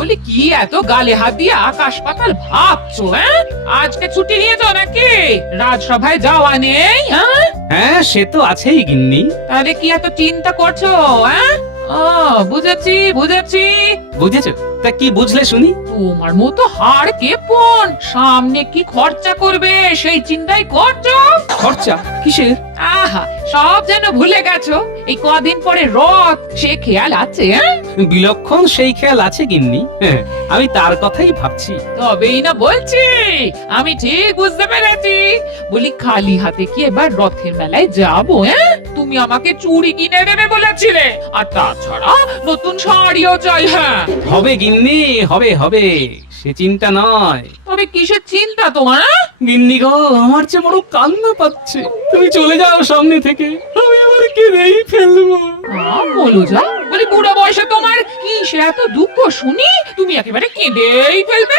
বলি কি এত গালে হাত দিয়ে আকাশ পাতাল ভাবছো? আজকে ছুটি নিয়েছো নাকি? রাজসভায় যাওয়া নেই? হ্যাঁ, সে তো আছেই গিন্নি। তাহলে কি এত চিন্তা করছো? ও, বুঝেছি বুঝেছি। বুঝেছো? তা কি বুঝলে শুনি? তোমার মতো হাড় কেপন সামনে কি খরচা করবে সেই চিন্তাই করছো? খরচা কিসের? আহা, সব যেন ভুলে গেছো। এই কদিন পরে রথ, সে খেয়াল আছে? বিলক্ষণ সেই খেয়াল আছে গিন্নি। হ্যাঁ, আমি তার কথাই ভাবছি। তবেই না বলছি, আমি ঠিক বুঝতে পেরেছি। বলি খালি হাতে কি এবার রথের মেলায় যাবো? তুমি আমাকে চুড়ি কিনে দেবে বলেছিলে, আর তাছাড়া নতুন শাড়িও চাই। হ্যাঁ, হবে গিন্নি, হবে হবে, সে চিন্তা নয়। তবে কিসের চিন্তা তোমার? গিন্নি গো, আমার যে বড় কান্না পাচ্ছে। তুমি চলে যাও সামনে থেকে, আমি আবার কেঁদেই ফেলবো। বলো যা। বলি বুড়ো বয়সে তোমার কি সে এত দুঃখ শুনি তুমি একেবারে কেঁদেই ফেলবে?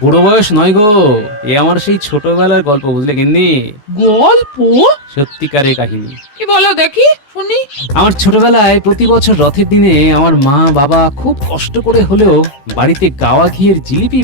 বুড়ো বয়স নয় গো, এ আমার সেই ছোটবেলার গল্প, বুঝলে গিন্নি? গল্প? সত্যিকারের কাহিনী। কি বলো দেখি শুনি। আমার ছোটবেলায় প্রতি বছর রথের দিনে আমার মা বাবা খুব কষ্ট করে হলেও বাড়িতে গাওয়া ঘিয়ের জিলিপি